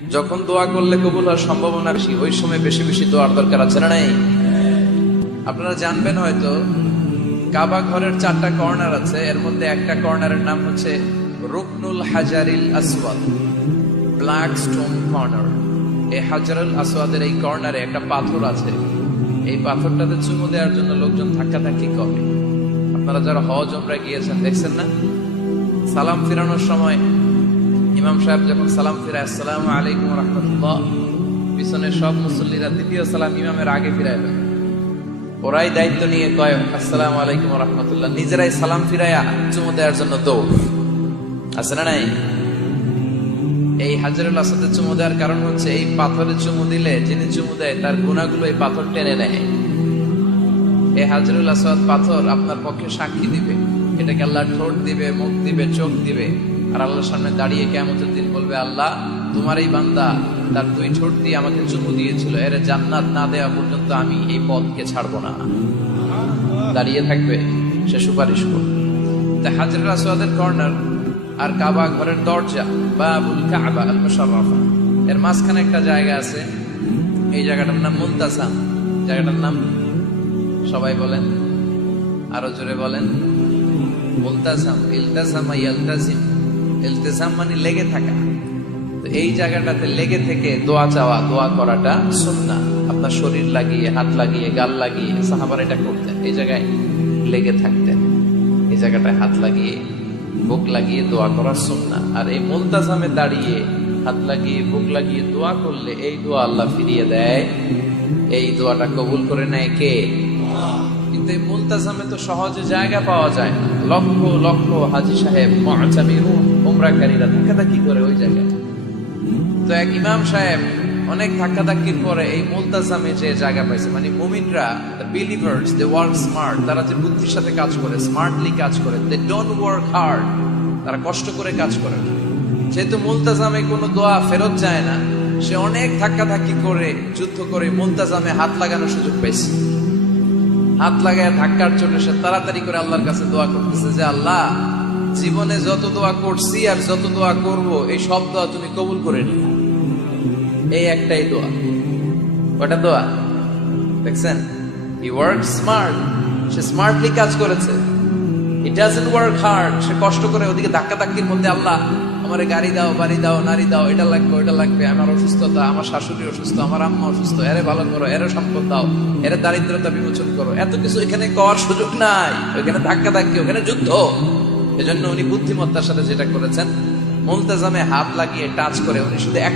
যখন দোয়া করলে কবুল হওয়ার সম্ভাবনা বেশি, ওই সময় বেশি বেশি দোয়ার দরকার আছে না নাই? আপনারা জানবেন হয়তো কাবা ঘরের 4টা কর্নার আছে, এর মধ্যে একটা কর্নারের নাম হচ্ছে রুকনুল হাজারিল আসওয়াদ, ব্ল্যাক স্টোন কর্নার। এই হাজারুল আসওয়াদের এই কর্নারে একটা পাথর আছে। এই পাথরটাতে চুমু দেওয়ার জন্য লোকজন ধাক্কাধাক্কি করে। আপনারা যারা হজ উমরায় গিয়েছেন দেখছেন না, সালাম ফিরানোর সময় ইমাম সাহেব যখন সালাম ফিরায় আসসালামু আলাইকুম ওয়া রাহমাতুল্লাহ, পিছনে সব মুসল্লিরা দ্বিতীয় সালাম ইমামের আগে ফিরায় দেয়। ওরাই দায়িত্ব নিয়ে কয় আসসালামু আলাইকুম ওয়া রাহমাতুল্লাহ, নিজেরাই সালাম ফিরায়া চুমু দেওয়ার জন্য দৌড়। আছে না নাই? এই হাজারুল আসওয়াদে চুমু দেওয়ার কারণ হচ্ছে এই পাথরে চুমু দিলে যিনি চুমু দেয় তার গুনাহগুলো এই পাথর টেনে নেয়। এই হাজারুল আসওয়াদ পাথর আপনার পক্ষে সাক্ষী দিবে, এটাকে আল্লাহ ঠোঁট দিবে, মুখ দিবে, চোখ দিবে, আর আল্লাহর সামনে দাঁড়িয়ে কিয়ামতের দিন বলবে, আল্লাহ তোমার এই বান্দা তার 2 ঠোঁট দিয়ে আমাকে চুমু দিয়েছিল, এর জান্নাত না দেওয়া পর্যন্ত আমি এই পথকে ছাড়বো না। দাঁড়িয়ে থাকবে, সে সুপারিশ করবে। তাই হাজারুল আসওয়াদের কর্নার আর কাবা ঘরের দরজা, বাবুল কাবা আল মুশাররাফা, এর মাঝখানে একটা জায়গা আছে। এই জায়গাটার নাম মুলতাসাম। জায়গাটার নাম সবাই বলেন, আরো জোরে বলেন। মুলতাসাম, ইলতাসামা ইয়ালতাজিম। ইলতিসাম মানে লেগে থাকা। তো এই জায়গাটাতে লেগে থেকে দোয়া চাওয়া, দোয়া করাটা সুন্নাহ। আপনার শরীর লাগিয়ে, হাত লাগিয়ে, গাল লাগিয়ে সাহাবারা এটা করতেন। এই জায়গায় লেগে থাকতেন, এই জায়গাটায় হাত লাগিয়ে, বুক লাগিয়ে দোয়া করার সুন্নাহ। আর এই মুলতাসামে দাঁড়িয়ে হাত লাগিয়ে, বুক লাগিয়ে দোয়া করলে এই দোয়া আল্লাহ ফিরিয়ে দেয়। এই দোয়াটা কবুল করে নেয় কে? কিন্তু এই মুলতাজামে তো সহজে জায়গা পাওয়া যায় না। লক্ষ লক্ষ হাজী সাহেব, মুআতামির, উমরাকারীরা ধাক্কাধাক্কি করে ওই জায়গায়। তো এক ইমাম সাহেব অনেক ধাক্কাধাক্কির পরে এই মুলতাজামে যে জায়গা পাইছে। মানে মুমিনরা, the believers, they work smart. তারা যে বুদ্ধির সাথে কাজ করে, স্মার্টলি কাজ করে, দে ডোন্ট ওয়ার্ক হার্ড। তারা কষ্ট করে কাজ করে। যেহেতু মুলতাজামে কোনো দোয়া ফেরত যায় না, সে অনেক ধাক্কাধাক্কি করে, যুদ্ধ করে মুলতাজামে হাত লাগানোর সুযোগ পেয়েছে। হাত লাগায় ধাক্কার জন্য সে তাড়াতাড়ি করে আল্লাহর কাছে দোয়া করতেছে যে, আল্লাহ জীবনে যত দোয়া করছি আর যত দোয়া করব, এই সব দোয়া তুমি কবুল করে নিও। এই একটাই দোয়া। কয়টা দোয়া দেখছেন? He work smart, say smartly কাজ করেছে। হি ডাজন্ট ওয়ার্ক হার্ড, সে কষ্ট করে ওদিকে ধাক্কাধাক্কির মধ্যে, আল্লাহ আমার গাড়ি দাও, বাড়ি দাও, নারী দাও, এটা লাগবে, ওইটা লাগবে, আমার অসুস্থতা, আমার শাশুড়ি অসুস্থ, আমার আম্মা অসুস্থ, এরে ভালো করো, এরে সম্পদ দাও, এরে দারিদ্রতা বিমোচন করো। এত কিছু এখানে করার সুযোগ নাই। ওইখানে ধাক্কাধাক্কি, ওখানে যুদ্ধ। এজন্য উনি বুদ্ধিমত্তার সাথে যেটা করেছেন, মুলতাজামে হাত লাগিয়ে টাচ করে উনি শুধু এক